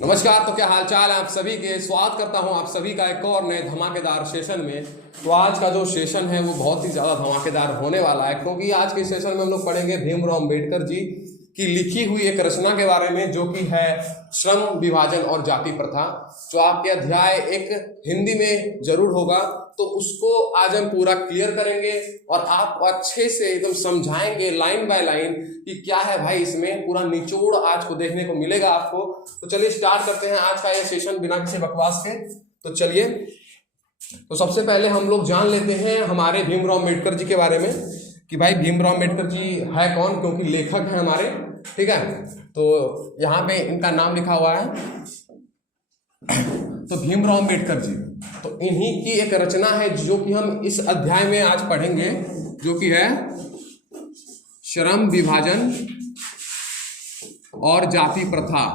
नमस्कार। तो क्या हालचाल है आप सभी के। स्वागत करता हूं आप सभी का एक और नए धमाकेदार सेशन में। तो आज का जो सेशन है वो बहुत ही ज़्यादा धमाकेदार होने वाला है, क्योंकि आज के सेशन में हम लोग पढ़ेंगे भीमराव अंबेडकर जी की लिखी हुई एक रचना के बारे में, जो कि है श्रम विभाजन और जाति प्रथा। जो आपके अध्याय एक हिंदी में जरूर होगा, तो उसको आज हम पूरा क्लियर करेंगे और आप अच्छे से एकदम समझाएंगे लाइन बाय लाइन कि क्या है भाई, इसमें पूरा निचोड़ आज को देखने को मिलेगा आपको। तो चलिए स्टार्ट करते हैं आज का ये सेशन बिना किसी बकवास के। तो चलिए, तो सबसे पहले हम लोग जान लेते हैं हमारे भीमराव अंबेडकर जी के बारे में कि भाई भीमराव अंबेडकर जी है कौन, क्योंकि लेखक हैं हमारे, ठीक है। तो यहाँ पे इनका नाम लिखा हुआ है, तो भीमराव अंबेडकर जी, तो इन्हीं की एक रचना है जो कि हम इस अध्याय में आज पढ़ेंगे, जो कि है श्रम विभाजन और जाति प्रथा।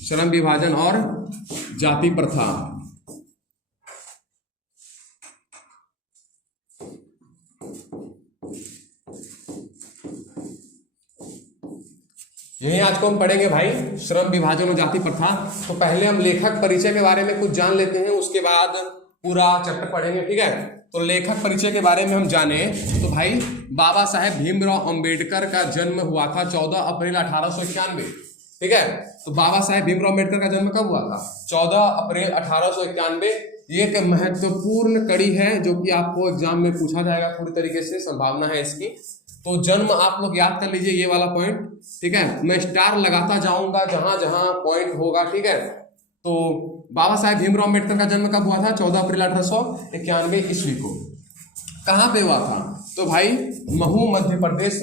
श्रम विभाजन और जाति प्रथा। यही आज को हम पढ़ेंगे भाई, श्रम विभाजन और जाति प्रथा। तो पहले हम लेखक परिचय के बारे में कुछ जान लेते हैं, उसके बाद पूरा चैप्टर पढ़ेंगे, ठीक है। तो लेखक परिचय के बारे में हम जाने तो भाई बाबा साहेब भीमराव अंबेडकर का जन्म हुआ था 14 अप्रैल 1891, ठीक है। तो बाबा साहेब भीमराव अंबेडकर का जन्म कब हुआ था? 14 अप्रैल 1891। ये एक महत्वपूर्ण कड़ी है जो कि आपको एग्जाम में पूछा जाएगा, पूरी तरीके से संभावना है इसकी। तो जन्म आप लोग याद कर लीजिए, ये वाला पॉइंट, ठीक है। मैं स्टार लगाता जाऊंगा जहां जहां पॉइंट होगा, ठीक है। तो बाबा साहेब भीमराव अंबेडकर का जन्म कब हुआ था? 14 अप्रैल 1891 ईस्वी को। कहां पे हुआ था? तो भाई महू मध्य प्रदेश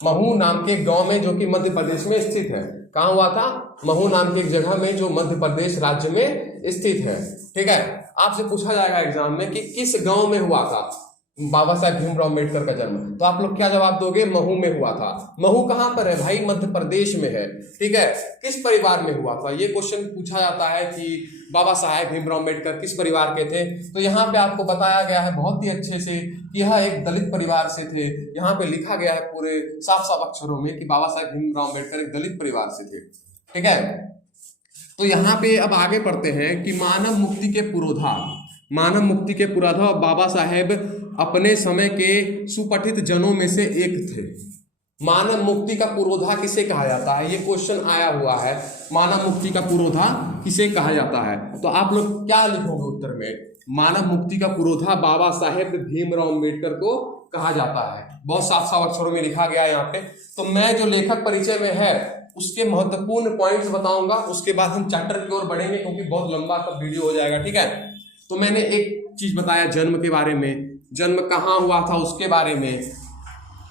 महू नाम के गांव में, जो कि मध्य प्रदेश में स्थित है। कहां हुआ था? महू नाम की एक जगह में, जो मध्य प्रदेश राज्य में स्थित है, ठीक है। आपसे पूछा जाएगा एग्जाम में कि किस गांव में हुआ था बाबा साहेब भीमराव अंबेडकर का जन्म, तो आप लोग क्या जवाब दोगे? महू में हुआ था। महू कहां पर है भाई? मध्य प्रदेश में है, ठीक है। किस परिवार में हुआ था? ये क्वेश्चन पूछा जाता है कि बाबा साहेब भीमराव अंबेडकर किस परिवार के थे। तो यहाँ पे आपको बताया गया है बहुत ही अच्छे से कि यह एक दलित परिवार से थे। यहाँ पे लिखा गया है पूरे साफ साफ अक्षरों में कि बाबा साहेब भीमराव अंबेडकर एक दलित परिवार से थे, ठीक है। तो यहाँ पे अब आगे पढ़ते हैं कि मानव मुक्ति के पुरोधा बाबा साहेब अपने समय के सुपठित जनों में से एक थे। मानव मुक्ति का पुरोधा किसे कहा जाता है? ये क्वेश्चन आया हुआ है, मानव मुक्ति का पुरोधा किसे कहा जाता है? तो आप लोग क्या लिखोगे उत्तर में? मानव मुक्ति का पुरोधा बाबा साहेब भीमराव अंबेडकर को कहा जाता है। बहुत साफ साफ अक्षरों में लिखा गया है यहाँ पे। तो मैं जो लेखक परिचय में है उसके महत्वपूर्ण पॉइंट्स बताऊंगा, उसके बाद हम चैप्टर की ओर बढ़ेंगे, क्योंकि बहुत लंबा का वीडियो हो जाएगा, ठीक है। तो मैंने एक चीज बताया जन्म के बारे में, जन्म कहाँ हुआ था उसके बारे में,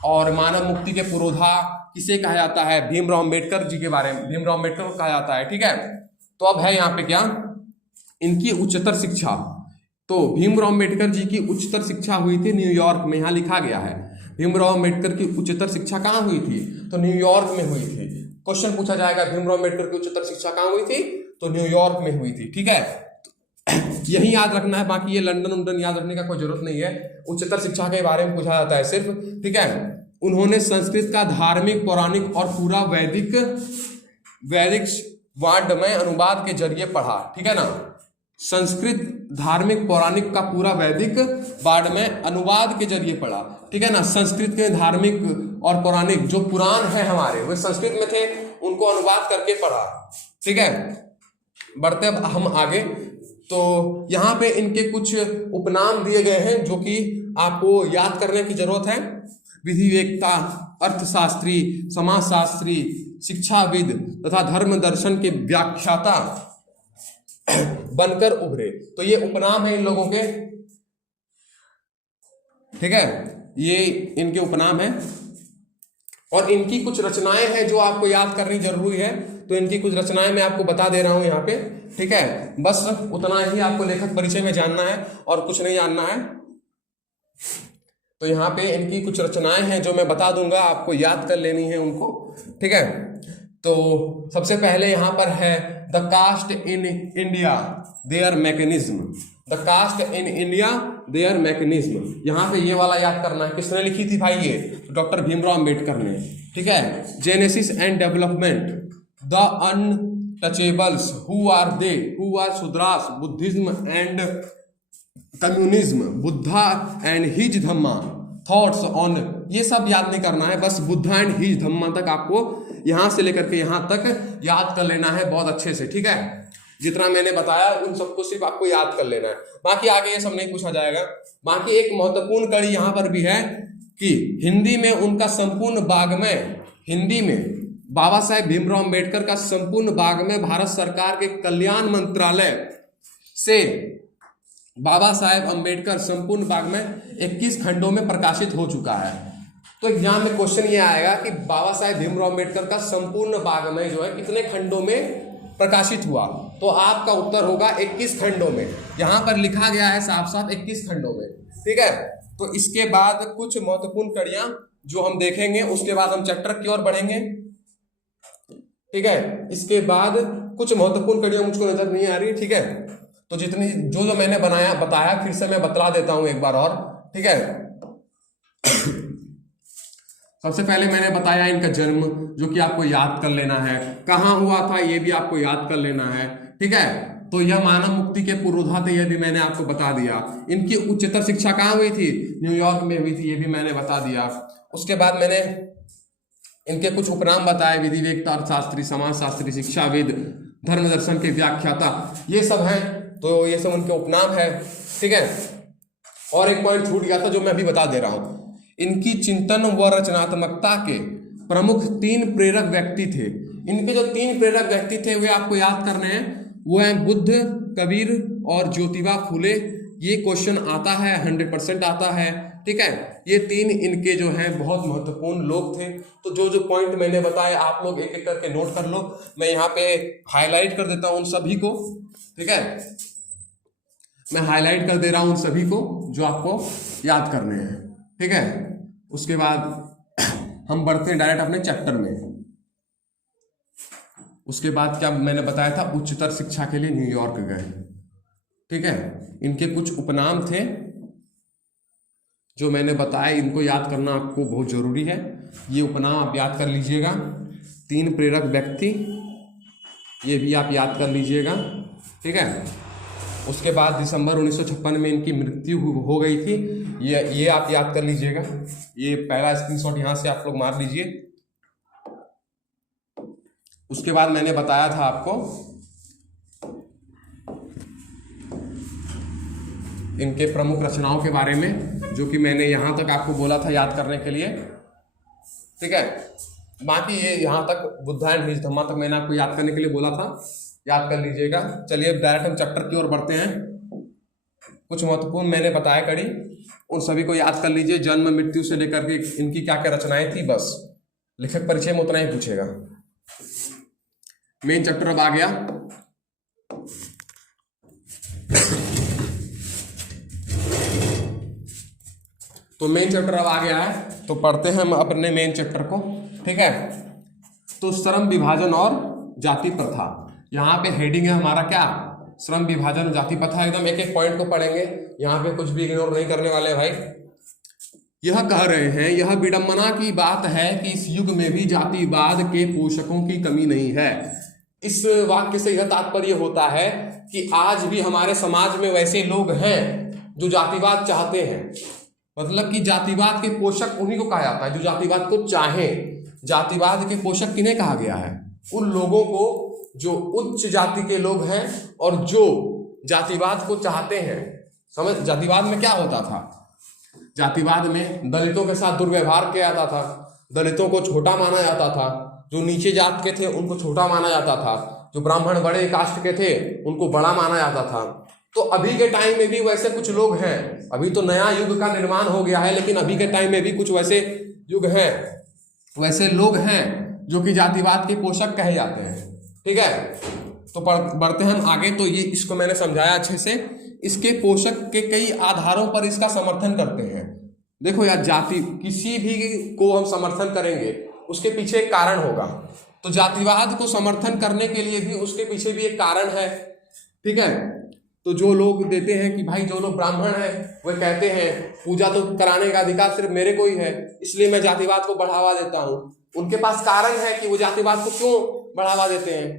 और मानव मुक्ति के पुरोधा किसे कहा जाता है? भीमराव अंबेडकर जी के बारे में, भीमराव अंबेडकर को कहा जाता है, ठीक है। तो अब है यहाँ पे क्या, इनकी उच्चतर शिक्षा। तो भीमराव अंबेडकर जी की उच्चतर शिक्षा हुई थी न्यूयॉर्क में। यहाँ लिखा गया है भीमराव अंबेडकर की उच्चतर शिक्षा कहाँ हुई थी? तो न्यूयॉर्क में हुई थी। क्वेश्चन पूछा जाएगा भीमराव अंबेडकर की उच्चतर शिक्षा कहाँ हुई थी? तो न्यूयॉर्क में हुई थी, ठीक है। यही याद रखना है, बाकी ये लंदन याद रखने का कोई जरूरत नहीं है। उच्चतर शिक्षा के बारे में पूछा जाता है सिर्फ, ठीक है। उन्होंने संस्कृत का धार्मिक, पौराणिक और पूरा वैदिक वाङ्मय अनुवाद के जरिए पढ़ा, ठीक है ना। संस्कृत, धार्मिक, पौराणिक का पूरा वैदिक वाङ्मय अनुवाद के जरिए पढ़ा, ठीक है ना। संस्कृत के धार्मिक और पौराणिक जो पुराण है हमारे, वे संस्कृत में थे, उनको अनुवाद करके पढ़ा, ठीक है। बढ़ते अब हम आगे। तो यहाँ पे इनके कुछ उपनाम दिए गए हैं जो कि आपको याद करने की जरूरत है। विधिवेत्ता, अर्थशास्त्री, समाजशास्त्री, शिक्षाविद तथा धर्म दर्शन के व्याख्याता बनकर उभरे। तो ये उपनाम है इन लोगों के, ठीक है। ये इनके उपनाम है और इनकी कुछ रचनाएं हैं जो आपको याद करनी जरूरी है। तो इनकी कुछ रचनाएं मैं आपको बता दे रहा हूं यहाँ पे, ठीक है। बस उतना ही आपको लेखक परिचय में जानना है और कुछ नहीं जानना है। तो यहाँ पे इनकी कुछ रचनाएं हैं जो मैं बता दूंगा, आपको याद कर लेनी है उनको, ठीक है। तो सबसे पहले यहाँ पर है the caste in India their mechanism. The caste in India their mechanism, यहाँ पे ये वाला याद करना है। किसने लिखी थी भाई? ये डॉक्टर भीमराव अंबेडकर ने, ठीक है। Genesis and development, the untouchables, who are they, who are Shudras, Buddhism and communism, Buddha and his dhamma, thoughts on, ये सब याद नहीं करना है, बस बुद्धा एंड हिज धम्मा तक आपको यहां से लेकर के यहां तक याद कर लेना है बहुत अच्छे से, ठीक है। जितना मैंने बताया उन सबको सिर्फ आपको याद कर लेना है, बाकी आगे ये सब नहीं पूछा जाएगा। बाकी एक महत्वपूर्ण कड़ी यहां पर भी है कि हिंदी में उनका संपूर्ण वाङ्मय, हिंदी में बाबा साहेब भीमराव अंबेडकर का संपूर्ण वाङ्मय भारत सरकार के कल्याण मंत्रालय से बाबा साहेब अंबेडकर संपूर्ण वाङ्मय 21 खंडों में प्रकाशित हो चुका है। तो एग्जाम में क्वेश्चन ये आएगा कि बाबा साहेब भीमराव अंबेडकर का संपूर्ण वाङ्मय जो है कितने खंडों में प्रकाशित हुआ, तो आपका उत्तर होगा 21 खंडों में। यहां पर लिखा गया है साफ साफ 21 खंडों में, ठीक है। तो इसके बाद कुछ महत्वपूर्ण कड़ियां जो हम देखेंगे, उसके बाद हम चैप्टर की ओर बढ़ेंगे, ठीक है। इसके बाद कुछ महत्वपूर्ण कड़ियां मुझको नजर नहीं आ रही, ठीक है। तो जितनी जो मैंने बताया फिर से मैं बतला देता हूं एक बार और, ठीक है। सबसे पहले मैंने बताया इनका जन्म, जो कि आपको याद कर लेना है, कहाँ हुआ था ये भी आपको याद कर लेना है, ठीक है। तो यह मानव मुक्ति के पुरोधा थे, यह भी मैंने आपको बता दिया। इनकी उच्चतर शिक्षा कहाँ हुई थी? न्यूयॉर्क में हुई थी, ये भी मैंने बता दिया। उसके बाद मैंने इनके कुछ उपनाम बताए, विधिवेत्ता, अर्थशास्त्री, समाजशास्त्री, शिक्षाविद, धर्म दर्शन के व्याख्याता, ये सब हैं। तो ये सब उनके उपनाम है, ठीक है। और एक पॉइंट छूट गया था जो मैं अभी बता दे रहा हूं। इनकी चिंतन व रचनात्मकता के प्रमुख 3 प्रेरक व्यक्ति थे। इनके जो 3 प्रेरक व्यक्ति थे वे आपको याद करने हैं, वो हैं बुद्ध, कबीर और ज्योतिबा फूले। ये क्वेश्चन आता है, 100% आता है, ठीक है। ये 3 इनके जो हैं बहुत महत्वपूर्ण लोग थे। तो जो जो पॉइंट मैंने बताए आप लोग एक एक करके नोट कर लो। मैं यहाँ पे हाईलाइट कर देता हूँ उन सभी को, ठीक है। मैं हाईलाइट कर दे रहा हूँ उन सभी को जो आपको याद करने हैं, ठीक है। उसके बाद हम बढ़ते हैं डायरेक्ट अपने चैप्टर में। उसके बाद क्या मैंने बताया था, उच्चतर शिक्षा के लिए न्यूयॉर्क गए, ठीक है। इनके कुछ उपनाम थे जो मैंने बताया, इनको याद करना आपको बहुत जरूरी है। ये उपनाम आप याद कर लीजिएगा। 3 प्रेरक व्यक्ति, ये भी आप याद कर लीजिएगा, ठीक है। उसके बाद दिसंबर 1956 में इनकी मृत्यु हो गई थी, ये आप याद कर लीजिएगा। ये पहला स्क्रीनशॉट यहाँ से आप लोग मार लीजिए। उसके बाद मैंने बताया था आपको इनके प्रमुख रचनाओं के बारे में, जो कि मैंने यहाँ तक आपको बोला था याद करने के लिए, ठीक है। बाकी ये यहाँ तक बुद्धा एंड हिज धम्मा तक मैंने आपको याद करने के लिए बोला था, याद कर लीजिएगा। चलिए अब डायरेक्ट हम चैप्टर की ओर बढ़ते हैं। कुछ महत्वपूर्ण मैंने बताया कड़ी, उन सभी को याद कर लीजिए। जन्म मृत्यु से लेकर के इनकी क्या क्या रचनाएं थी, बस लेखक परिचय में उतना ही पूछेगा। मेन चैप्टर अब आ गया। तो मेन चैप्टर अब आ गया है, तो पढ़ते हैं हम अपने मेन चैप्टर को, ठीक है। तो श्रम विभाजन और जाति प्रथा, यहाँ पे हेडिंग है हमारा क्या, श्रम विभाजन और जाति प्रथा। एकदम एक एक पॉइंट को पढ़ेंगे, यहाँ पे कुछ भी इग्नोर नहीं करने वाले भाई। यह कह रहे हैं, यह विडंबना की बात है कि इस युग में भी जातिवाद के पोषकों की कमी नहीं है। इस वाक्य से यह तात्पर्य होता है कि आज भी हमारे समाज में वैसे लोग हैं जो जातिवाद चाहते हैं। मतलब कि जातिवाद के पोषक उन्हीं को कहा जाता है जो जातिवाद को चाहे। जातिवाद के पोषक किन्हें कहा गया है? उन लोगों को जो उच्च जाति के लोग हैं और जो जातिवाद को चाहते हैं। समझ, जातिवाद में क्या होता था? जातिवाद में दलितों के साथ दुर्व्यवहार किया जाता था, दलितों को छोटा माना जाता था, जो नीचे जात के थे उनको छोटा माना जाता था, जो ब्राह्मण बड़े कास्ट के थे उनको बड़ा माना जाता था। तो अभी के टाइम में भी वैसे कुछ लोग हैं। अभी तो नया युग का निर्माण हो गया है, लेकिन अभी के टाइम में भी कुछ वैसे युग हैं, वैसे लोग हैं जो कि जातिवाद के पोषक कहे जाते हैं, ठीक है। तो बढ़ते हैं हम आगे। तो ये इसको मैंने समझाया अच्छे से। इसके पोषक के कई आधारों पर इसका समर्थन करते हैं। देखो यार, जाति किसी भी को हम समर्थन करेंगे उसके पीछे एक कारण होगा। तो जातिवाद को समर्थन करने के लिए भी उसके पीछे भी एक कारण है, ठीक है। तो जो लोग देते हैं कि भाई जो लोग ब्राह्मण हैं वे कहते हैं पूजा तो कराने का अधिकार सिर्फ मेरे को ही है, इसलिए मैं जातिवाद को बढ़ावा देता हूँ। उनके पास कारण है कि वो जातिवाद को क्यों बढ़ावा देते हैं।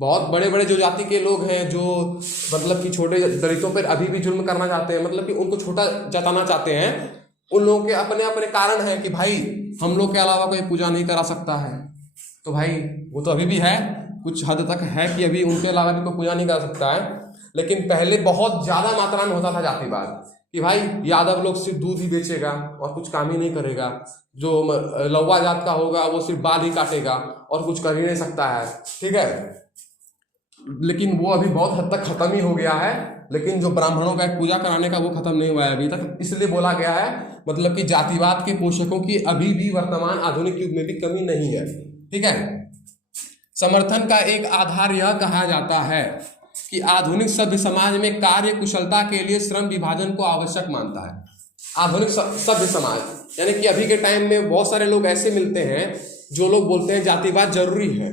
बहुत बड़े बड़े जो जाति के लोग हैं, जो मतलब कि छोटे दलितों पर अभी भी जुल्म करना चाहते हैं, मतलब कि उनको छोटा जताना चाहते हैं, उन लोगों के अपने अपने कारण हैं कि भाई हम लोग के अलावा कोई पूजा नहीं करा सकता है। तो भाई वो तो अभी भी है, कुछ हद तक है कि अभी उनके अलावा भी कोई पूजा नहीं कर सकता है। लेकिन पहले बहुत ज़्यादा मात्रा में होता था जातिवाद कि भाई यादव लोग सिर्फ दूध ही बेचेगा और कुछ काम ही नहीं करेगा, जो लौवा जात का होगा वो सिर्फ बाल ही काटेगा और कुछ कर ही नहीं सकता है, ठीक है। लेकिन वो अभी बहुत हद तक खत्म ही हो गया है। लेकिन जो ब्राह्मणों का एक पूजा कराने का वो खत्म नहीं हुआ है अभी तक, इसलिए बोला गया है मतलब कि जातिवाद के पोषकों की अभी भी वर्तमान आधुनिक युग में भी कमी नहीं है, ठीक है। समर्थन का एक आधार यह कहा जाता है कि आधुनिक सभ्य समाज में कार्य कुशलता के लिए श्रम विभाजन को आवश्यक मानता है। आधुनिक सभ्य समाज यानी कि अभी के टाइम में बहुत सारे लोग ऐसे मिलते हैं जो लोग बोलते हैं जातिवाद जरूरी है।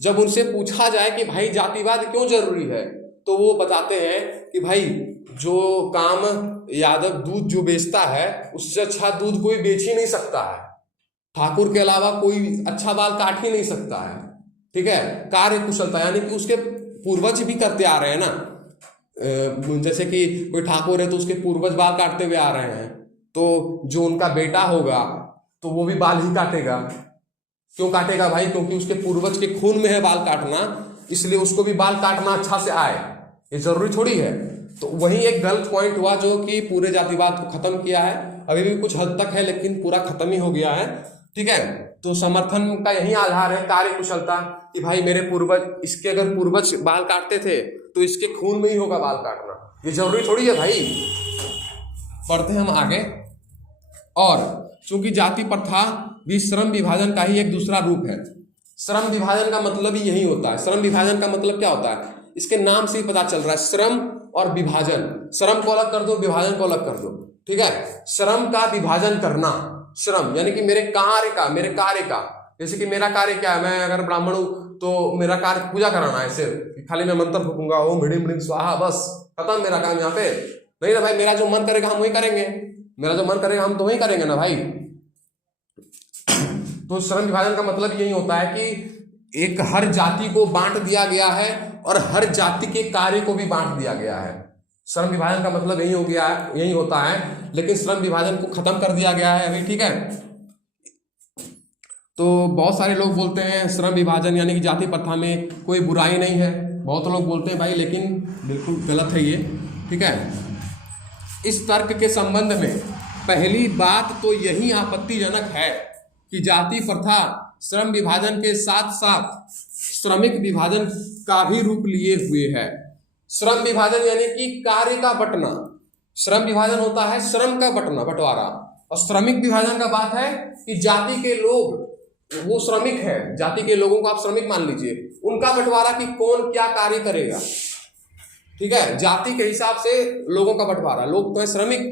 जब उनसे पूछा जाए कि भाई जातिवाद क्यों जरूरी है, तो वो बताते हैं कि भाई जो काम यादव दूध जो बेचता है उससे अच्छा दूध कोई बेच ही नहीं सकता है, ठाकुर के अलावा कोई अच्छा बाल काट ही नहीं सकता है, ठीक है। कार्य कुशलता यानी कि उसके पूर्वज भी करते आ रहे हैं ना, जैसे कि कोई ठाकुर है तो उसके पूर्वज बाल काटते हुए आ रहे हैं, तो जो उनका बेटा होगा तो वो भी बाल ही काटेगा। क्यों काटेगा भाई? क्योंकि उसके पूर्वज के खून में है बाल काटना, इसलिए उसको भी बाल काटना अच्छा से आए, ये जरूरी थोड़ी है। तो वही एक गलत पॉइंट हुआ जो कि पूरे जातिवाद को खत्म किया है। अभी भी कुछ हद तक है लेकिन पूरा खत्म ही हो गया है, ठीक है। तो समर्थन का यही आधार है कार्य कुशलता कि भाई मेरे पूर्वज, इसके अगर पूर्वज बाल काटते थे तो इसके खून में ही होगा बाल काटना, ये जरूरी थोड़ी है भाई। पढ़ते हैं हम आगे। और चूंकि जाति प्रथा भी श्रम विभाजन का ही एक दूसरा रूप है। श्रम विभाजन का मतलब ही यही होता है। श्रम विभाजन का मतलब क्या होता है? इसके नाम से ही पता चल रहा है, श्रम और विभाजन। श्रम को अलग कर दो, विभाजन को अलग कर दो, ठीक है। श्रम का विभाजन करना, श्रम यानी कि मेरे कार्य का, जैसे कि मेरा कार्य क्या है, मैं अगर ब्राह्मण हूं तो मेरा कार्य पूजा कराना है, सिर्फ खाली मैं मंत्र फूकूंगा ओम ह्रीं ह्रीं स्वाहा, बस खत्म मेरा काम यहाँ पे। नहीं ना भाई, मेरा जो मन करेगा हम वही करेंगे, मेरा जो मन करेगा हम तो वही करेंगे ना भाई। तो श्रम विभाजन का मतलब यही होता है कि एक हर जाति को बांट दिया गया है और हर जाति के कार्य को भी बांट दिया गया है। श्रम विभाजन का मतलब यही हो गया है, यही होता है। लेकिन श्रम विभाजन को खत्म कर दिया गया है अभी, ठीक है। तो बहुत सारे लोग बोलते हैं श्रम विभाजन यानी कि जाति प्रथा में कोई बुराई नहीं है, बहुत लोग बोलते हैं भाई, लेकिन बिल्कुल गलत है ये, ठीक है। इस तर्क के संबंध में पहली बात तो यही आपत्तिजनक है कि जाति प्रथा श्रम विभाजन के साथ साथ श्रमिक विभाजन का भी रूप लिए हुए है। श्रम विभाजन यानी कि कार्य का बंटना, श्रम विभाजन होता है श्रम का बंटवारा, और श्रमिक विभाजन का बात है कि जाति के लोग वो श्रमिक है, जाति के लोगों को आप श्रमिक मान लीजिए, उनका बंटवारा कि कौन क्या कार्य करेगा, ठीक है। जाति के हिसाब से लोगों का बंटवारा, लोग तो है श्रमिक,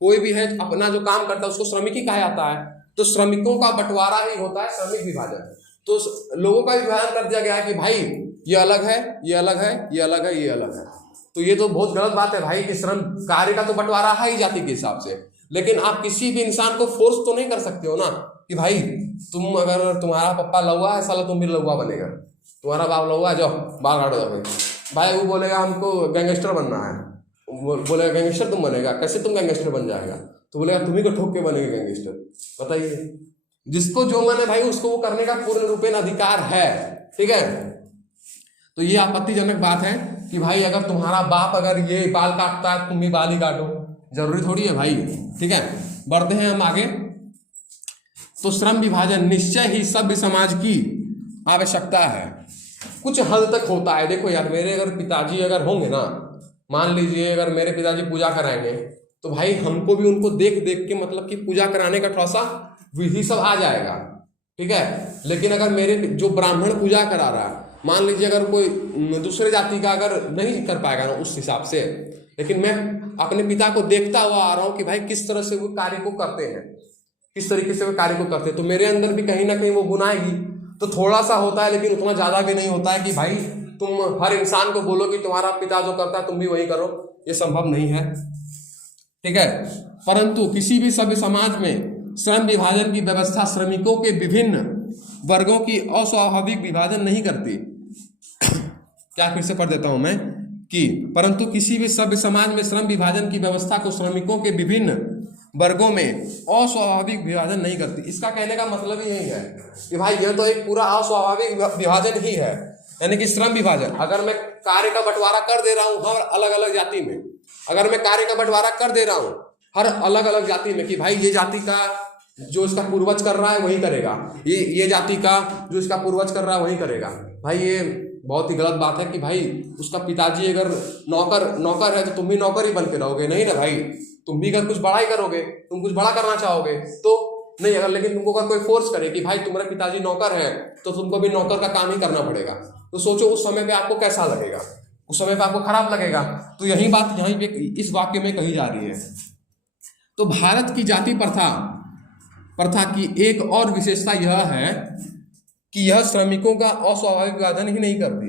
कोई भी है अपना जो काम करता है उसको श्रमिक ही कहा जाता है। तो श्रमिकों का बंटवारा ही होता है श्रमिक विभाजन। तो लोगों का विभाजन कर दिया गया है कि भाई ये अलग है, ये अलग है, ये अलग है, ये अलग है। तो ये तो बहुत गलत बात है भाई कि श्रम कार्य का तो बंटवारा है ही जाति के हिसाब से, लेकिन आप किसी भी इंसान को फोर्स तो नहीं कर सकते हो ना कि भाई तुम, अगर तुम्हारा पप्पा लौआ है साला तुम भी लौआ बनेगा, तुम्हारा बाप लौआ, जाओ बाल काटो जाओ भाई। वो बोलेगा हमको गैंगस्टर बनना है, बोलेगा गैंगस्टर तुम बनेगा, कैसे तुम गैंगस्टर बन जाएगा? तो बोलेगा तुम्ही को ठोक के बनेगा गैंगस्टर। बताइए, जिसको जो मन है भाई उसको वो करने का पूर्ण रूपेण अधिकार है, ठीक है। तो ये आपत्तिजनक बात है कि भाई अगर तुम्हारा बाप अगर ये बाल काटता है तुम भी बाल ही काटो, जरूरी थोड़ी है भाई, ठीक है। बढ़ते हैं हम आगे। तो श्रम विभाजन निश्चय ही सभ्य समाज की आवश्यकता है, कुछ हद तक होता है। देखो यार, मेरे अगर पिताजी अगर होंगे ना, मान लीजिए अगर मेरे पिताजी पूजा कराएंगे तो भाई हमको भी उनको देख देख के मतलब कि पूजा कराने का थोड़ा सा विधि सब आ जाएगा, ठीक है। लेकिन अगर मेरे जो ब्राह्मण पूजा करा रहा है, मान लीजिए अगर कोई दूसरे जाति का अगर नहीं कर पाएगा ना उस हिसाब से, लेकिन मैं अपने पिता को देखता हुआ आ रहा हूँ कि भाई किस तरह से वो कार्य को करते हैं, किस तरीके से वो कार्य को करते हैं, तो मेरे अंदर भी कहीं ना कहीं वो गुण आएगी। तो थोड़ा सा होता है लेकिन उतना ज़्यादा भी नहीं होता है कि भाई तुम हर इंसान को बोलो कि तुम्हारा पिता जो करता है तुम भी वही करो, ये संभव नहीं है, ठीक है। परंतु किसी भी सभ्य समाज में श्रम विभाजन की व्यवस्था श्रमिकों के विभिन्न वर्गों की अस्वाभाविक विभाजन नहीं करती। क्या फिर से पढ़ देता हूं मैं कि परंतु किसी भी सभ्य समाज में श्रम विभाजन की व्यवस्था को श्रमिकों के विभिन्न वर्गों में अस्वाभाविक विभाजन नहीं करती। इसका कहने का मतलब ही यही है कि भाई यह तो एक पूरा अस्वाभाविक विभाजन ही है, यानी कि श्रम विभाजन। अगर मैं कार्य का बंटवारा कर दे रहा हूं हर अलग अलग जाति में, अगर मैं कार्य का बंटवारा कर दे रहा हूं हर अलग अलग जाति में कि भाई ये जाति का जो इसका पूर्वज कर रहा है वही करेगा, ये जाति का जो इसका पूर्वज कर रहा है वही करेगा, भाई ये बहुत ही गलत बात है कि भाई उसका पिताजी अगर नौकर है तो तुम भी नौकर ही बन के रहोगे, नहीं ना भाई, तुम भी अगर कुछ बड़ा ही करोगे, तुम कुछ बड़ा करना चाहोगे तो नहीं। अगर लेकिन तुमको अगर कोई फोर्स करे कि भाई तुम्हारे पिताजी नौकर है तो तुमको भी नौकर का काम ही करना पड़ेगा, तो सोचो उस समय पे आपको कैसा लगेगा, उस समय पे आपको खराब लगेगा। तो यही बात यहीं पे इस वाक्य में कही जा रही है। तो भारत की जाति प्रथा की एक और विशेषता यह है कि यह श्रमिकों का अस्वाभाविक विभाजन ही नहीं करती,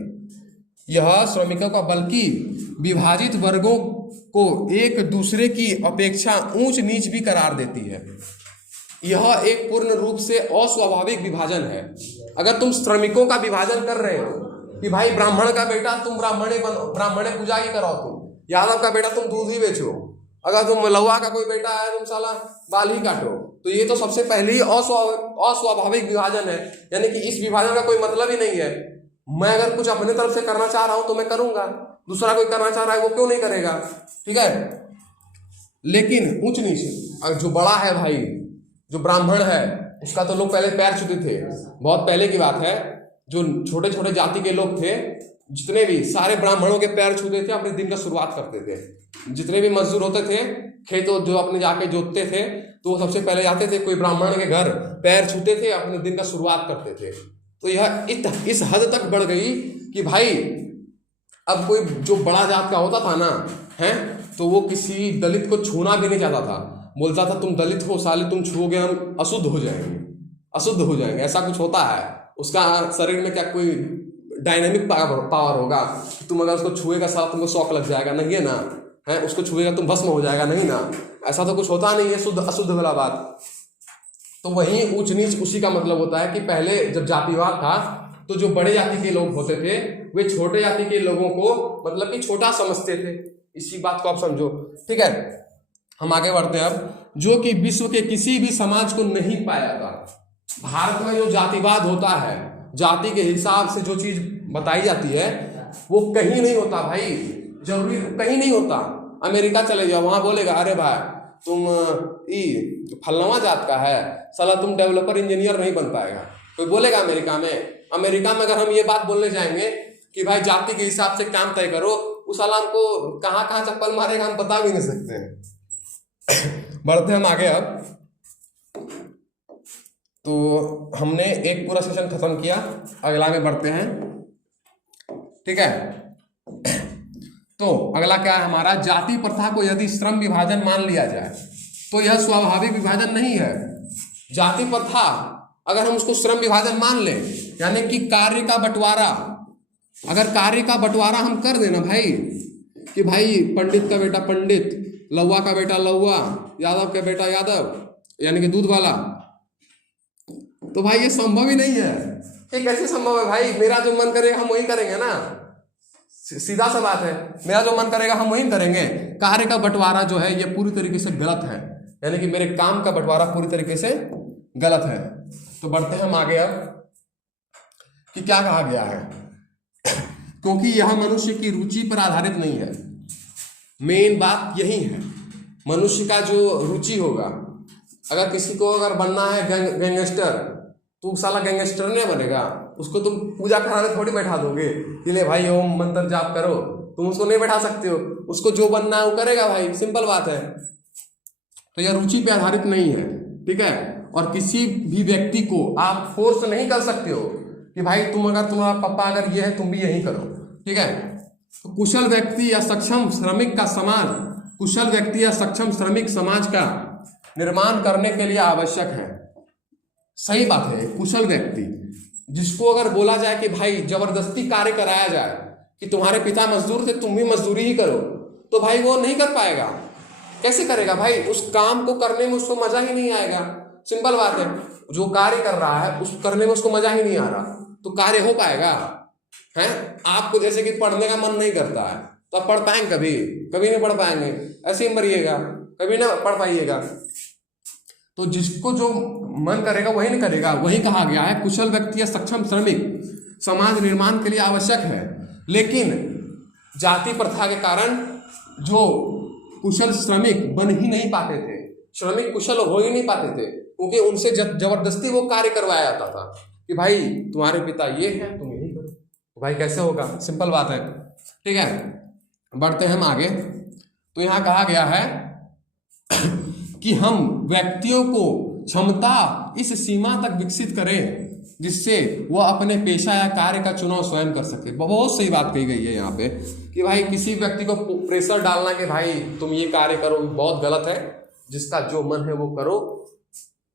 यह श्रमिकों का बल्कि विभाजित वर्गों को एक दूसरे की अपेक्षा ऊंच नीच भी करार देती है। यह एक पूर्ण रूप से अस्वाभाविक विभाजन है। अगर तुम श्रमिकों का विभाजन कर रहे हो कि भाई ब्राह्मण का बेटा तुम ब्राह्मणे पूजा ही कराओ, तुम यादव का बेटा तुम दूध ही बेचो, अगर तुम लौवा का कोई बेटा है तुम साला बाल ही काटो, तो ये तो सबसे पहले ही अस्वाभाविक विभाजन है। यानी कि इस विभाजन का कोई मतलब ही नहीं है। मैं अगर कुछ अपने तरफ से करना चाह रहा हूं तो मैं करूंगा, दूसरा कोई करना चाह रहा है वो क्यों नहीं करेगा, ठीक है। लेकिन ऊंच नीच जो बड़ा है भाई, जो ब्राह्मण है उसका तो लोग पहले पैर छूते थे, बहुत पहले की बात है। जो छोटे छोटे जाति के लोग थे जितने भी सारे ब्राह्मणों के पैर छूते थे, अपने दिन का शुरुआत करते थे। जितने भी मजदूर होते थे खेत जो अपने जाके जोतते थे तो वो सबसे पहले जाते थे कोई ब्राह्मण के घर, पैर छूते थे, अपने दिन का शुरुआत करते थे। तो यह इस हद तक बढ़ गई कि भाई अब कोई जो बड़ा जात का होता था ना है तो वो किसी दलित को छूना भी नहीं चाहता था, बोलता था तुम दलित हो साले, तुम छूओगे हम अशुद्ध हो जाएंगे। ऐसा कुछ होता है, उसका शरीर में क्या कोई डायनामिक पावर होगा, तुम अगर उसको छुएगा साला तुमको शौक लग जाएगा, नहीं है ना, है उसको छुएगा तुम भस्म हो जाएगा, नहीं ना, ऐसा तो कुछ होता नहीं है, शुद्ध अशुद्ध वाला बात। तो वही ऊंच नीच उसी का मतलब होता है कि पहले जब जातिवाद था तो जो बड़े जाति के लोग होते थे वे छोटे जाति के लोगों को मतलब कि छोटा समझते थे। इसी बात को आप समझो, ठीक है। हम आगे बढ़ते हैं अब, जो कि विश्व के किसी भी समाज को नहीं पाया था। भारत में जो जातिवाद होता है, जाति के हिसाब से जो चीज बताई जाती है वो कहीं नहीं होता भाई, जरूरी कहीं नहीं होता। अमेरिका चले जाओ, वहां बोलेगा अरे भाई तुम फलनवा जात का है साला, तुम डेवलपर इंजीनियर नहीं बन पाएगा, कोई बोलेगा अमेरिका में। अमेरिका में अगर हम ये बात बोलने जाएंगे कि भाई जाति के हिसाब से काम तय करो, उस साला हमको कहाँ कहाँ चप्पल मारेगा हम बता भी नहीं सकते हैं। बढ़ते हम आगे अब। तो हमने एक पूरा सेशन खत्म किया, अगला में बढ़ते हैं, ठीक है। तो अगला क्या है हमारा, जाति प्रथा को यदि श्रम विभाजन मान लिया जाए तो यह स्वाभाविक विभाजन नहीं है। जाति प्रथा अगर हम उसको श्रम विभाजन मान लें, यानी कि कार्य का बंटवारा, अगर कार्य का बंटवारा हम कर देना भाई कि भाई पंडित का बेटा पंडित, लौवा का बेटा लौवा, यादव का बेटा यादव, यानी कि दूध वाला, तो भाई ये संभव ही नहीं है। ये कैसे संभव है भाई, मेरा जो मन करेगा हम वही करेंगे ना, सीधा सा बात है, मेरा जो मन करेगा हम वही करेंगे। कार्य का बंटवारा जो है ये पूरी तरीके से गलत है, यानी कि मेरे काम का बंटवारा पूरी तरीके से गलत है। तो बढ़ते हैं हम आगे अब कि क्या कहा गया है, क्योंकि यह मनुष्य की रुचि पर आधारित नहीं है। मेन बात यही है, मनुष्य का जो रुचि होगा, अगर किसी को अगर बनना है गैंगस्टर, तो साला गैंगस्टर नहीं बनेगा, उसको तुम पूजा कराने थोड़ी बैठा दोगे कि ले भाई ओम मंत्र जाप करो, तुम उसको नहीं बैठा सकते हो, उसको जो बनना है वो करेगा भाई, सिंपल बात है। तो यह रुचि पे आधारित नहीं है, ठीक है। और किसी भी व्यक्ति को आप फोर्स नहीं कर सकते हो कि भाई तुम्हारा पापा अगर ये है तुम भी यही करो, ठीक है। तो कुशल व्यक्ति या सक्षम श्रमिक का समाज, कुशल व्यक्ति या सक्षम श्रमिक समाज का निर्माण करने के लिए आवश्यक है। सही बात है, कुशल व्यक्ति जिसको अगर बोला जाए कि भाई जबरदस्ती कार्य कराया जाए कि तुम्हारे पिता मजदूर थे तुम भी मजदूरी ही करो, तो भाई वो नहीं कर पाएगा। कैसे करेगा भाई, उस काम को करने में उसको मजा ही नहीं आएगा, सिंपल बात है। जो कार्य कर रहा है उस करने में उसको मजा ही नहीं आ रहा, तो कार्य हो पाएगा? हैं। आपको जैसे कि पढ़ने का मन नहीं करता है तो आप पढ़ पाएंगे? कभी कभी नहीं पढ़ पाएंगे, ऐसे ही मरिएगा, कभी ना पढ़ पाइएगा। तो जिसको जो मन करेगा वही नहीं करेगा। वही कहा गया है कुशल व्यक्ति या सक्षम श्रमिक समाज निर्माण के लिए आवश्यक है। लेकिन जाति प्रथा के कारण जो कुशल श्रमिक बन ही नहीं पाते थे, श्रमिक कुशल हो ही नहीं पाते थे, क्योंकि उनसे जबरदस्ती वो कार्य करवाया जाता था कि भाई तुम्हारे पिता ये है, तुम यही करो। तो भाई कैसे होगा? सिंपल बात है। ठीक है, बढ़ते हैं हम आगे। तो यहाँ कहा गया है कि हम व्यक्तियों को क्षमता इस सीमा तक विकसित करें जिससे वह अपने पेशा या कार्य का चुनाव स्वयं कर सके। बहुत सही बात कही गई है यहाँ पे कि भाई किसी व्यक्ति को प्रेशर डालना कि भाई तुम ये कार्य करो, बहुत गलत है। जिसका जो मन है वो करो,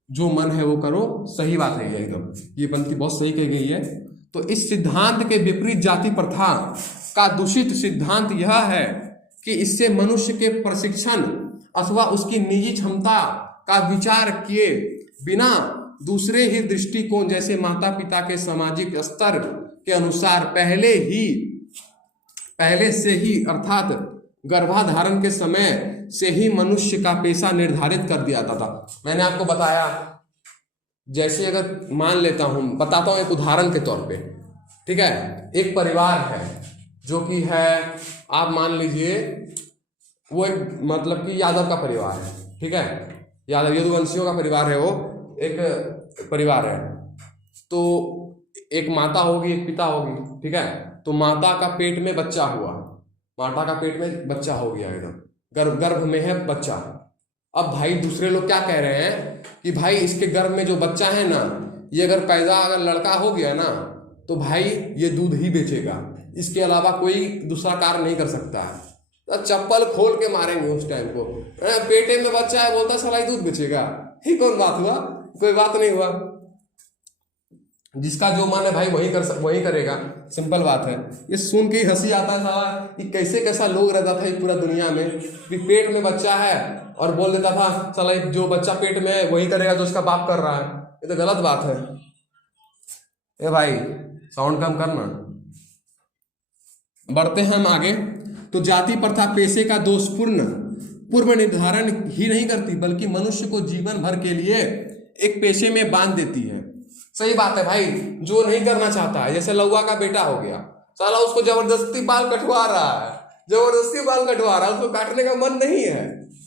जो मन है वो करो। सही बात है एकदम, ये पंक्ति बहुत सही कही गई है। तो इस सिद्धांत के विपरीत जाति प्रथा का दूषित सिद्धांत यह है कि इससे मनुष्य के प्रशिक्षण अथवा उसकी निजी क्षमता का विचार किए बिना दूसरे ही दृष्टिकोण जैसे माता पिता के सामाजिक स्तर के अनुसार पहले से ही अर्थात गर्भाधारण के समय से ही मनुष्य का पेशा निर्धारित कर दिया जाता था। मैंने आपको बताया, जैसे अगर मान लेता हूं, बताता हूं एक उदाहरण के तौर पे। ठीक है, एक परिवार है जो कि है, आप मान लीजिए वो एक मतलब कि यादव का परिवार है। ठीक है, यादव यदुवंशियों का परिवार है, वो एक परिवार है। तो एक माता होगी, एक पिता होगी। ठीक है, तो माता का पेट में बच्चा हुआ, माता का पेट में बच्चा हो गया, एकदम गर्भ में है बच्चा। अब भाई दूसरे लोग क्या कह रहे हैं कि भाई इसके गर्भ में जो बच्चा है ना, ये अगर लड़का हो गया ना तो भाई ये दूध ही बेचेगा, इसके अलावा कोई दूसरा कार्य नहीं कर सकता है। तो चप्पल खोल के मारेंगे उस टाइम को। पेटे में बच्चा है, बोलता सलाई दूध बेचेगा। ये कौन बात हुआ? कोई बात नहीं हुआ। जिसका जो मन है भाई वही करेगा। सिंपल बात है। ये सुन के ही हंसी आता था कि कैसा लोग रहता था पूरा दुनिया में कि पेट में बच्चा है और बोल देता था साला जो बच्चा पेट में है वही करेगा जो उसका बाप कर रहा है। ये तो गलत बात है। ए भाई साउंड कम करना। बढ़ते हैं हम आगे। तो जाति प्रथा पेशे का दोषपूर्ण पूर्व निर्धारण ही नहीं करती बल्कि मनुष्य को जीवन भर के लिए एक पेशे में बांध देती है। सही बात है भाई। जो नहीं करना चाहता है, जैसे लौवा का बेटा हो गया, साला उसको जबरदस्ती बाल कटवा रहा है, उसको काटने का मन नहीं है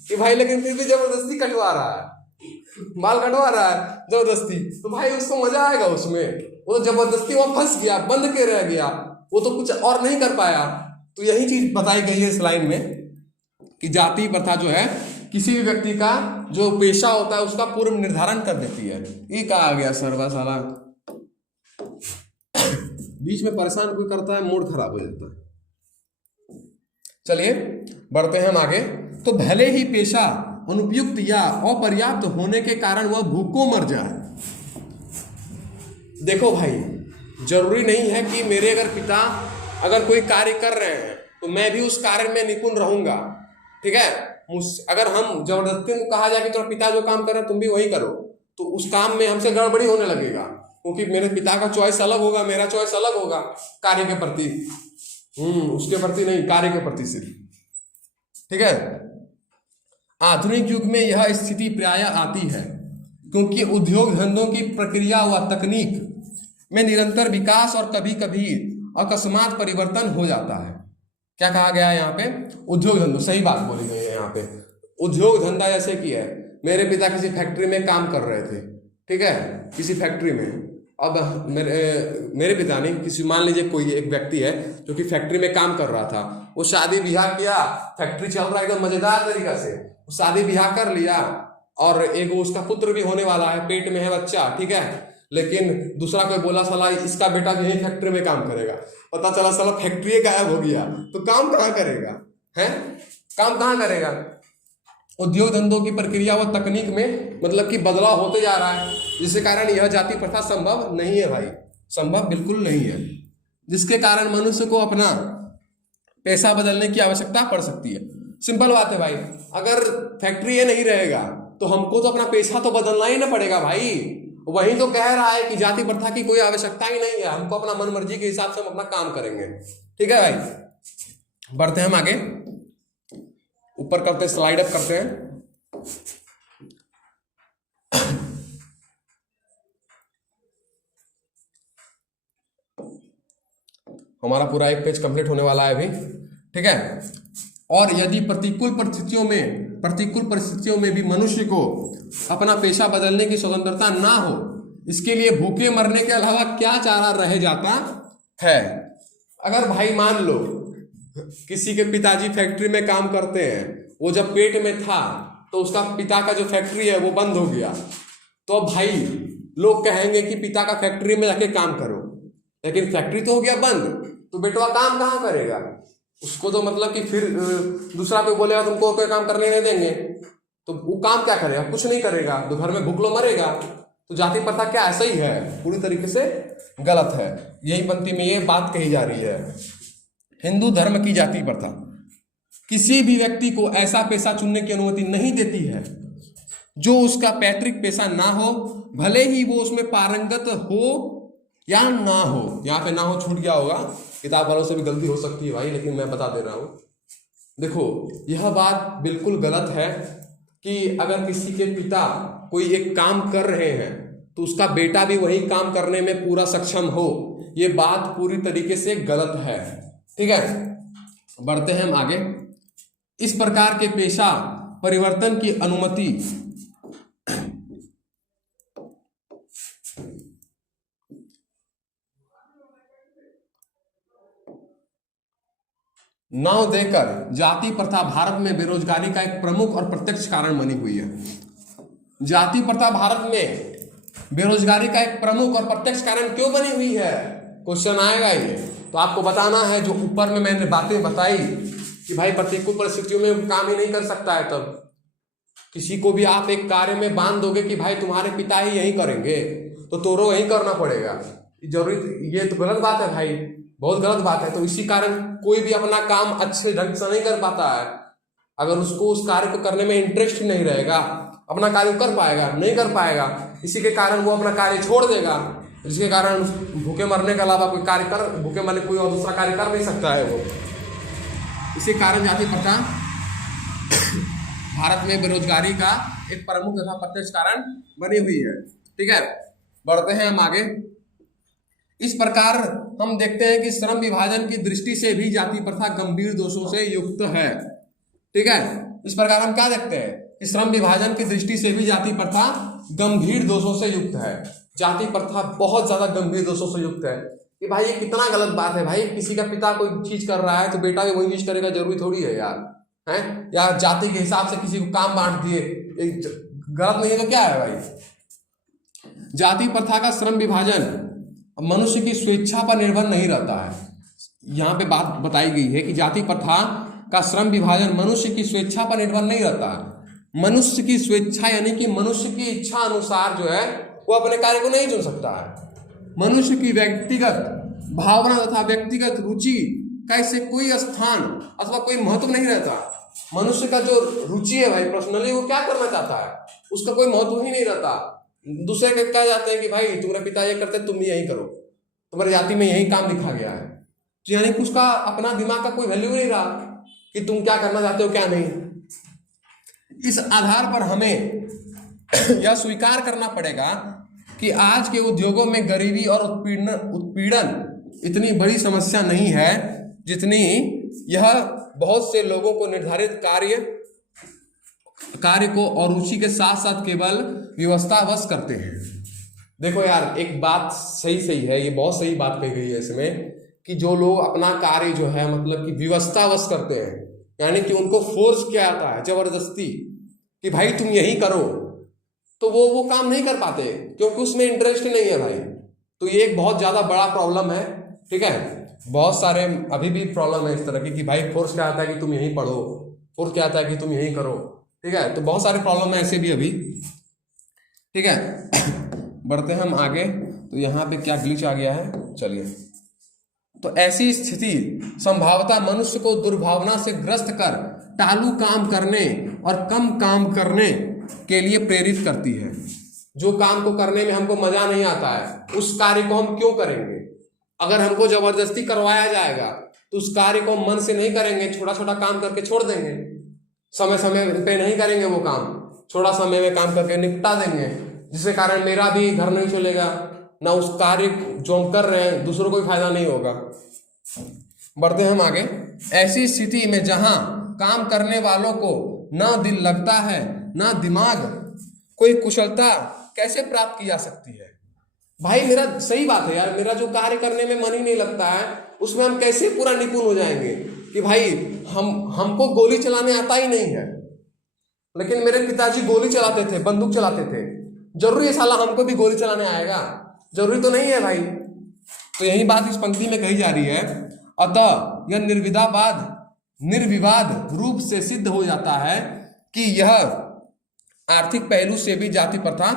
कि भाई, लेकिन फिर भी जबरदस्ती कटवा रहा है, बाल कटवा रहा है जबरदस्ती। तो भाई उसको मजा आएगा उसमें? वो तो जबरदस्ती वहां फंस गया, बंद के रह गया, वो तो कुछ और नहीं कर पाया। तो यही चीज बताई गई है इस लाइन में कि जाति प्रथा जो है किसी भी व्यक्ति का जो पेशा होता है उसका पूर्व निर्धारण कर देती है। ये कहा गया सर्वा साला बीच में परेशान कोई करता है, मूड खराब हो जाता है। चलिए बढ़ते हैं हम आगे। तो भले ही पेशा अनुपयुक्त या अपर्याप्त होने के कारण वह भूखों मर जाए। देखो भाई, जरूरी नहीं है कि मेरे अगर पिता अगर कोई कार्य कर रहे हैं तो मैं भी उस कार्य में निपुण रहूंगा। ठीक है, अगर हम जबरदस्ती को कहा जाए कि तुम्हारे पिता जो काम कर रहे हैं तुम भी वही करो, तो उस काम में हमसे गड़बड़ी होने लगेगा, क्योंकि मेरे पिता का चॉइस अलग होगा, मेरा चॉइस अलग होगा कार्य के प्रति। उसके प्रति नहीं, कार्य के प्रति सिर्फ। ठीक है, आधुनिक युग में यह स्थिति प्रायः आती है क्योंकि उद्योग धंधों की प्रक्रिया व तकनीक में निरंतर विकास और कभी कभी अकस्मात परिवर्तन हो जाता है। क्या कहा गया है यहाँ पे? उद्योग धंधों। सही बात बोली गई है यहाँ पे। उद्योग धंधा जैसे कि है, मेरे पिता किसी फैक्ट्री में काम कर रहे थे। ठीक है, किसी फैक्ट्री में। अब मेरे पिता नहीं, किसी मान लीजिए कोई एक व्यक्ति है जो कि फैक्ट्री में काम कर रहा था, वो शादी ब्याह किया, फैक्ट्री चल रहा है एकदम मजेदार तरीका से, शादी ब्याह कर लिया और एक उसका पुत्र भी होने वाला है, पेट में है बच्चा। ठीक है, लेकिन दूसरा कोई बोला साला इसका बेटा भी यही फैक्ट्री में काम करेगा। पता चला साला फैक्ट्री गायब हो गया, तो काम कहाँ करेगा? हैं, काम कहाँ करेगा? उद्योग धंधों की प्रक्रिया व तकनीक में मतलब कि बदलाव होते जा रहा है, जिसके कारण यह जाति प्रथा संभव नहीं है भाई, संभव बिल्कुल नहीं है। जिसके कारण मनुष्य को अपना पैसा बदलने की आवश्यकता पड़ सकती है। सिंपल बात है भाई, अगर फैक्ट्री ये नहीं रहेगा तो हमको तो अपना पैसा तो बदलना ही ना पड़ेगा भाई। वही तो कह रहा है कि जाति प्रथा की कोई आवश्यकता ही नहीं है, हमको अपना मन मर्जी के हिसाब से हम अपना काम करेंगे। ठीक है भाई, बढ़ते हैं हम आगे, ऊपर करते हैं, स्लाइड अप करते हैं। हमारा पूरा एक पेज कंप्लीट होने वाला है अभी। ठीक है, और यदि प्रतिकूल परिस्थितियों में भी मनुष्य को अपना पेशा बदलने की स्वतंत्रता ना हो, इसके लिए भूखे मरने के अलावा क्या चारा रह जाता है। अगर भाई मान लो किसी के पिताजी फैक्ट्री में काम करते हैं, वो जब पेट में था तो उसका पिता का जो फैक्ट्री है वो बंद हो गया, तो अब भाई लोग कहेंगे कि पिता का फैक्ट्री में जाके काम करो, लेकिन फैक्ट्री तो हो गया बंद, तो बेटवा काम कहाँ करेगा? उसको तो मतलब कि फिर दूसरा कोई बोलेगा तुमको कोई काम करने नहीं देंगे, तो वो काम क्या करेगा? कुछ नहीं करेगा, तो घर में भूखलो मरेगा। तो जाति प्रथा क्या ऐसा ही है, पूरी तरीके से गलत है। यही पंक्ति में ये बात कही जा रही है। हिंदू धर्म की जाति प्रथा किसी भी व्यक्ति को ऐसा पेशा चुनने की अनुमति नहीं देती है जो उसका पैतृक पेशा ना हो, भले ही वो उसमें पारंगत हो या ना हो। यहाँ पे ना हो छूट गया होगा, किताब वालों से भी गलती हो सकती है भाई, लेकिन मैं बता दे रहा हूँ। देखो, यह बात बिल्कुल गलत है कि अगर किसी के पिता कोई एक काम कर रहे हैं तो उसका बेटा भी वही काम करने में पूरा सक्षम हो, ये बात पूरी तरीके से गलत है। ठीक है, बढ़ते हैं हम आगे। इस प्रकार के पेशा परिवर्तन की अनुमति न देकर जाति प्रथा भारत में बेरोजगारी का एक प्रमुख और प्रत्यक्ष कारण बनी हुई है। जाति प्रथा भारत में बेरोजगारी का एक प्रमुख और प्रत्यक्ष कारण क्यों बनी हुई है? क्वेश्चन आएगा ये, तो आपको बताना है। जो ऊपर में मैंने बातें बताई कि भाई प्रतिकूल परिस्थितियों में काम ही नहीं कर सकता है, तब किसी को भी आप एक कार्य में बांध दोगे कि भाई तुम्हारे पिता ही यही करेंगे, तो तोरो यही करना पड़ेगा। जरूरी, ये तो गलत बात है भाई, बहुत गलत बात है। तो इसी कारण कोई भी अपना काम अच्छे ढंग से नहीं कर पाता है। अगर उसको उस कार्य को करने में इंटरेस्ट नहीं रहेगा, अपना कार्य कर पाएगा? नहीं कर पाएगा। इसी के कारण वो अपना कार्य छोड़ देगा, जिसके कारण भूखे मरने के अलावा कोई कार्य कर, भूखे मरने कोई और दूसरा कार्य कर नहीं सकता है वो। इसी कारण जाति प्रथा भारत में बेरोजगारी का एक प्रमुख तथा प्रत्यक्ष कारण बनी हुई है। ठीक है, बढ़ते हैं हम आगे। इस प्रकार हम देखते हैं कि श्रम विभाजन की दृष्टि से भी जाति प्रथा गंभीर दोषों से युक्त है। ठीक है, इस प्रकार हम क्या देखते हैं कि श्रम विभाजन की दृष्टि से भी जाति प्रथा गंभीर दोषों से युक्त है। जाति प्रथा बहुत ज्यादा गंभीर दोषों से युक्त है। कि भाई ये कितना गलत बात है भाई, किसी का पिता कोई चीज कर रहा है तो बेटा भी वही चीज करेगा, जरूरी थोड़ी है यार, है? या जाति के हिसाब से किसी को काम बांट दिए, गलत नहीं है तो क्या है भाई? जाति प्रथा का श्रम विभाजन मनुष्य की स्वेच्छा पर निर्भर नहीं रहता है। यहाँ पे बात बताई गई है कि जाति प्रथा का श्रम विभाजन मनुष्य की स्वेच्छा पर निर्भर नहीं रहता है। मनुष्य की स्वेच्छा यानी कि मनुष्य की इच्छा अनुसार जो है वो अपने कार्य को नहीं चुन सकता है। मनुष्य की व्यक्तिगत भावना तथा व्यक्तिगत रुचि का इससे कोई स्थान अथवा कोई महत्व नहीं रहता। मनुष्य का जो रुचि है भाई, पर्सनली वो क्या करना चाहता है, उसका कोई महत्व ही नहीं रहता। दूसरे के कह जाते हैं कि भाई तुम्हारे पिता ये करते तुम यही करो, तुम्हारी जाति में यही काम लिखा गया है, तो यानी कि उसका अपना दिमाग का कोई वैल्यू नहीं रहा कि तुम क्या करना चाहते हो क्या नहीं। इस आधार पर हमें यह स्वीकार करना पड़ेगा कि आज के उद्योगों में गरीबी और उत्पीड़न इतनी बड़ी समस्या नहीं है जितनी यह बहुत से लोगों को निर्धारित कार्य को और रुचि के साथ साथ केवल व्यवस्थावश करते हैं। देखो यार, एक बात सही है, ये बहुत सही बात कही गई है इसमें कि जो लोग अपना कार्य जो है मतलब कि व्यवस्थावश करते हैं, यानी कि उनको फोर्स किया जाता है जबरदस्ती कि भाई तुम यही करो, तो वो काम नहीं कर पाते क्योंकि उसमें इंटरेस्ट नहीं है भाई। तो ये एक बहुत ज्यादा बड़ा प्रॉब्लम है। ठीक है, बहुत सारे अभी भी प्रॉब्लम है इस तरह की कि भाई फोर्स क्या आता है कि तुम यही पढ़ो, फोर्स क्या आता है कि तुम यही करो। ठीक है, तो बहुत सारे प्रॉब्लम है ऐसे भी अभी। ठीक है, बढ़ते हैं हम आगे। तो यहाँ पे क्या ग्लिच आ गया है, चलिए। तो ऐसी स्थिति संभवतः मनुष्य को दुर्भावना से ग्रस्त कर टालू काम करने और कम काम करने के लिए प्रेरित करती है। जो काम को करने में हमको मजा नहीं आता है उस कार्य को हम क्यों करेंगे? अगर हमको जबरदस्ती करवाया जाएगा तो उस कार्य को मन से नहीं करेंगे, छोटा छोटा काम करके छोड़ देंगे, समय समय पे नहीं करेंगे वो काम, छोटा समय में काम करके निपटा देंगे, जिसके कारण मेरा भी घर नहीं चलेगा, ना उस कार्य जो हम कर रहे हैं दूसरों को भी फायदा नहीं होगा। बढ़ते हैं हम आगे। ऐसी स्थिति में जहां काम करने वालों को ना दिल लगता है ना दिमाग, कोई कुशलता कैसे प्राप्त की जा सकती है? भाई मेरा सही बात है यार, मेरा जो कार्य करने में मन ही नहीं लगता है उसमें हम कैसे पूरा निपुण हो जाएंगे कि भाई हमको गोली चलाने आता ही नहीं है, लेकिन मेरे पिताजी गोली चलाते थे, बंदूक चलाते थे, जरूरी है साला हमको भी गोली चलाने आएगा? जरूरी तो नहीं है भाई। तो यही बात इस पंक्ति में कही जा रही है। अतः यह निर्विवाद रूप से सिद्ध हो जाता है कि यह आर्थिक पहलू से भी जाति प्रथा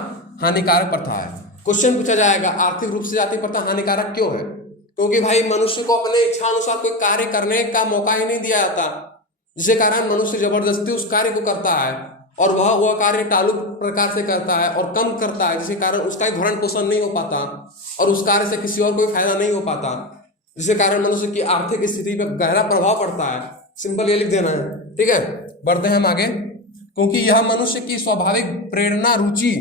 हानिकारक प्रथा है। क्वेश्चन पूछा जाएगा, आर्थिक रूप से जाति प्रथा हानिकारक क्यों है? क्योंकि भाई मनुष्य को अपने इच्छा अनुसार कोई कार्य करने का मौका ही नहीं दिया जाता, जिसके कारण मनुष्य जबरदस्ती उस कार्य को करता है और वह कार्य टालू प्रकार से करता है और कम करता है, जिसके कारण उसका भरण पोषण नहीं हो पाता और उस कार्य से किसी और को फायदा नहीं हो पाता, जिसके कारण मनुष्य की आर्थिक स्थिति पर गहरा प्रभाव पड़ता है। सिंपल ये लिख देना है, ठीक है। बढ़ते हैं हम आगे। क्योंकि यह मनुष्य की स्वाभाविक प्रेरणा, रुचि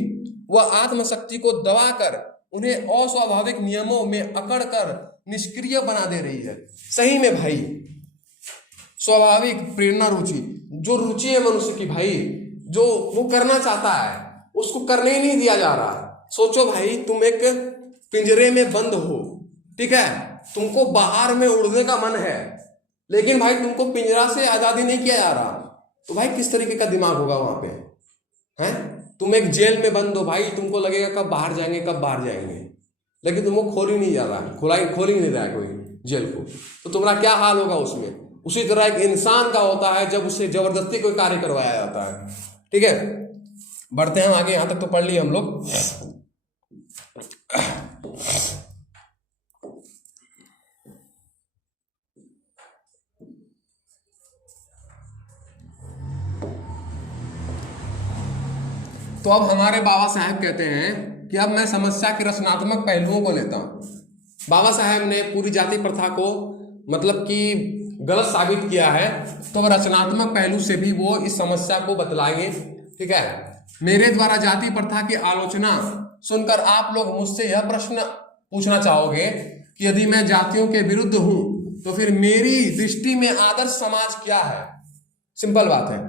व आत्मशक्ति को दबाकर उन्हें अस्वाभाविक नियमों में अकड़कर निष्क्रिय बना दे रही है। सही में भाई, स्वाभाविक प्रेरणा, रुचि, जो रुचि है मनुष्य की भाई, जो वो करना चाहता है उसको करने ही नहीं दिया जा रहा। सोचो भाई, तुम एक पिंजरे में बंद हो, ठीक है, तुमको बाहर में उड़ने का मन है, लेकिन भाई तुमको पिंजरा से आजादी नहीं किया जा रहा, तो भाई किस तरीके का दिमाग होगा वहां पे? हैं, तुम एक जेल में बंद हो भाई, तुमको लगेगा कब बाहर जाएंगे, कब बाहर जाएंगे, लेकिन तुमको खोल ही नहीं जा रहा है, खोल ही नहीं रहा है कोई जेल को, तो तुम्हारा क्या हाल होगा उसमें? उसी तरह एक इंसान का होता है जब उससे जबरदस्ती कोई कार्य करवाया जाता है, ठीक है। बढ़ते हैं आगे, यहां तक तो पढ़ लिए हम लोग। तो अब हमारे बाबा साहब कहते हैं कि अब मैं समस्या के रचनात्मक पहलुओं को लेता हूं। बाबा साहब ने पूरी जाति प्रथा को मतलब कि गलत साबित किया है, तो रचनात्मक पहलू से भी वो इस समस्या को बतलाएंगे, ठीक है। मेरे द्वारा जाति प्रथा की आलोचना सुनकर आप लोग मुझसे यह प्रश्न पूछना चाहोगे कि यदि मैं जातियों के विरुद्ध हूं तो फिर मेरी दृष्टि में आदर्श समाज क्या है? सिंपल बात है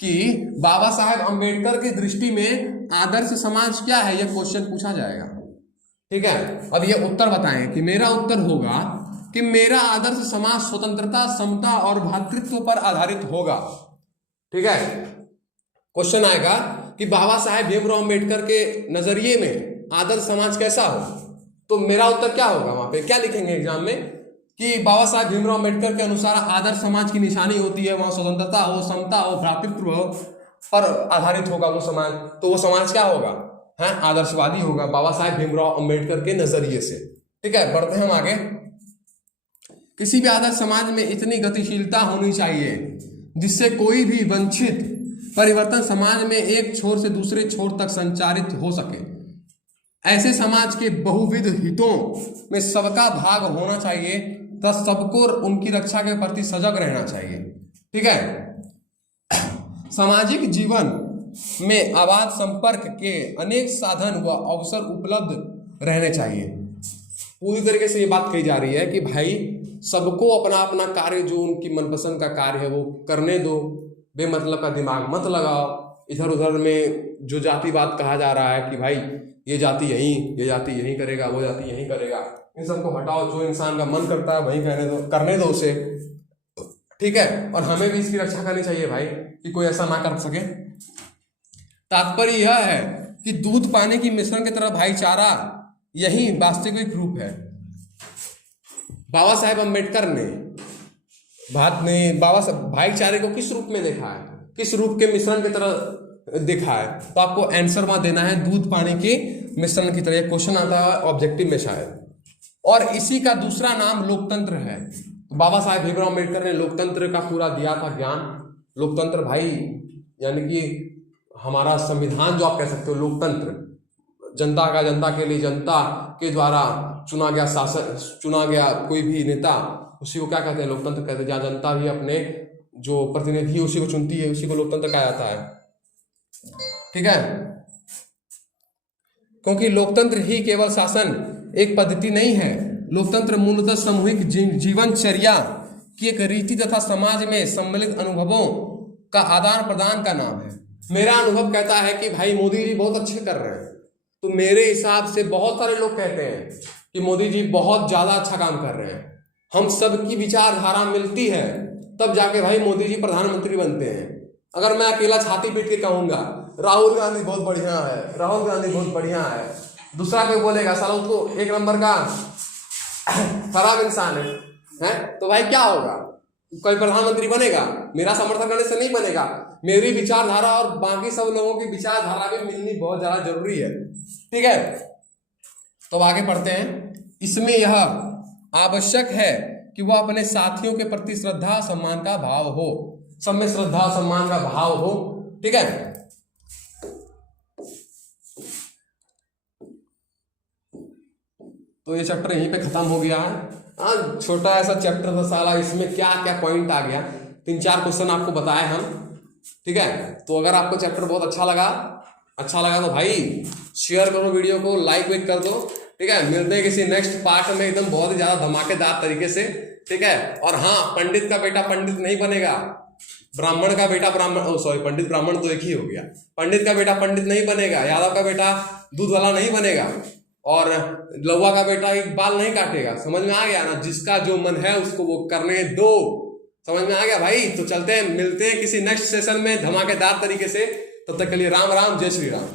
कि बाबा साहेब अंबेडकर की दृष्टि में आदर्श समाज क्या है, यह क्वेश्चन पूछा जाएगा, ठीक है। अब ये उत्तर बताएं कि मेरा उत्तर होगा कि मेरा आदर्श समाज स्वतंत्रता, समता और भ्रातृत्व पर आधारित होगा, ठीक है। क्वेश्चन आएगा कि बाबा साहेब भीमराव अंबेडकर के नजरिए में आदर्श समाज कैसा हो, तो मेरा उत्तर क्या होगा? वहां पे क्या लिखेंगे एग्जाम में कि बाबा साहेब भीमराव अंबेडकर के अनुसार आदर्श समाज की निशानी होती है वहां स्वतंत्रता हो, समता हो, भ्रातृत्व हो पर आधारित होगा वो समाज, तो वो समाज क्या होगा? है आदर्शवादी होगा बाबा साहेब भीमराव अंबेडकर के नजरिए से, ठीक है। बढ़ते हैं हम आगे। किसी भी आदर्श समाज में इतनी गतिशीलता होनी चाहिए जिससे कोई भी वंचित परिवर्तन समाज में एक छोर से दूसरे छोर तक संचारित हो सके। ऐसे समाज के बहुविध हितों में सबका भाग होना चाहिए, तथा सबको उनकी रक्षा के प्रति सजग रहना चाहिए, ठीक है। सामाजिक जीवन में आवाज संपर्क के अनेक साधन व अवसर उपलब्ध रहने चाहिए। पूरी तरीके से ये बात कही जा रही है कि भाई सबको अपना अपना कार्य जो उनकी मनपसंद का कार्य है वो करने दो, बेमतलब का दिमाग मत लगाओ। इधर उधर में जो जातिवाद कहा जा रहा है कि भाई ये जाति यही करेगा, वो जाति यही करेगा, इन सबको हटाओ, जो इंसान का मन करता है वही करने दो उसे, ठीक है। और हमें भी इसकी रक्षा करनी चाहिए भाई कि कोई ऐसा ना कर सके। तात्पर्य यह है कि दूध पानी की मिश्रण की तरह भाईचारा यही वास्तविक रूप है। बाबा साहेब अंबेडकर ने भाईचारे को किस रूप में देखा है, किस रूप के मिश्रण की तरह देखा है? तो आपको आंसर वहां देना है दूध पानी के मिश्रण की तरह। क्वेश्चन आता है ऑब्जेक्टिव में शायद, और इसी का दूसरा नाम लोकतंत्र है। बाबा साहेब भीमराव अंबेडकर ने लोकतंत्र का पूरा दिया था ज्ञान। लोकतंत्र भाई यानी कि हमारा संविधान जो आप कह सकते हो, लोकतंत्र जनता का, जनता के लिए, जनता के द्वारा चुना गया शासन, चुना गया कोई भी नेता, उसी को क्या कहते हैं? लोकतंत्र कहते हैं। जहाँ जनता भी अपने जो प्रतिनिधि उसी को चुनती है, उसी को लोकतंत्र कहा जाता है। ठीक है, क्योंकि लोकतंत्र ही केवल शासन एक पद्धति नहीं है। लोकतंत्र मूलतः सामूहिक जीवनचर्या की एक रीति तथा समाज में सम्मिलित अनुभवों का आदान प्रदान का नाम है। मेरा अनुभव कहता है कि भाई मोदी जी बहुत अच्छे कर रहे हैं, तो मेरे हिसाब से बहुत सारे लोग कहते हैं कि मोदी जी बहुत ज्यादा अच्छा काम कर रहे हैं। हम सबकी विचारधारा मिलती है तब जाके भाई मोदी जी प्रधानमंत्री बनते हैं। अगर मैं अकेला छाती पीट के कहूंगा राहुल गांधी बहुत बढ़िया है, राहुल गांधी बहुत बढ़िया है, दूसरा कोई बोलेगा साला उसको एक नंबर का खराब इंसान है, तो भाई क्या होगा? कोई प्रधानमंत्री बनेगा? मेरा समर्थन करने से नहीं बनेगा। मेरी विचारधारा और बाकी सब लोगों की विचारधारा भी मिलनी बहुत ज्यादा जरूरी है। ठीक है, तो आगे पढ़ते हैं। इसमें यह आवश्यक है कि वह अपने साथियों के प्रति श्रद्धा सम्मान का भाव हो, सब में श्रद्धा सम्मान का भाव हो। ठीक है, तो ये चैप्टर यहीं पे खत्म हो गया है। छोटा ऐसा चैप्टर था साला, इसमें क्या क्या पॉइंट आ गया, 3-4 क्वेश्चन आपको बताए हम। ठीक है, तो अगर आपको चैप्टर बहुत अच्छा लगा तो भाई शेयर करो वीडियो को, लाइक वाइक कर दो। ठीक है, मिलते हैं किसी नेक्स्ट पार्ट में एकदम बहुत ही ज्यादा धमाकेदार तरीके से। ठीक है, और हाँ, पंडित का बेटा पंडित नहीं बनेगा, ब्राह्मण का बेटा ब्राह्मण, सॉरी पंडित ब्राह्मण तो एक ही हो गया। पंडित का बेटा पंडित नहीं बनेगा, यादव का बेटा दूध वाला नहीं बनेगा, और लौवा का बेटा एक बाल नहीं काटेगा। समझ में आ गया ना? जिसका जो मन है उसको वो करने दो। समझ में आ गया भाई? तो चलते हैं, मिलते हैं किसी नेक्स्ट सेशन में धमाकेदार तरीके से। तब तक के लिए राम राम, जय श्री राम।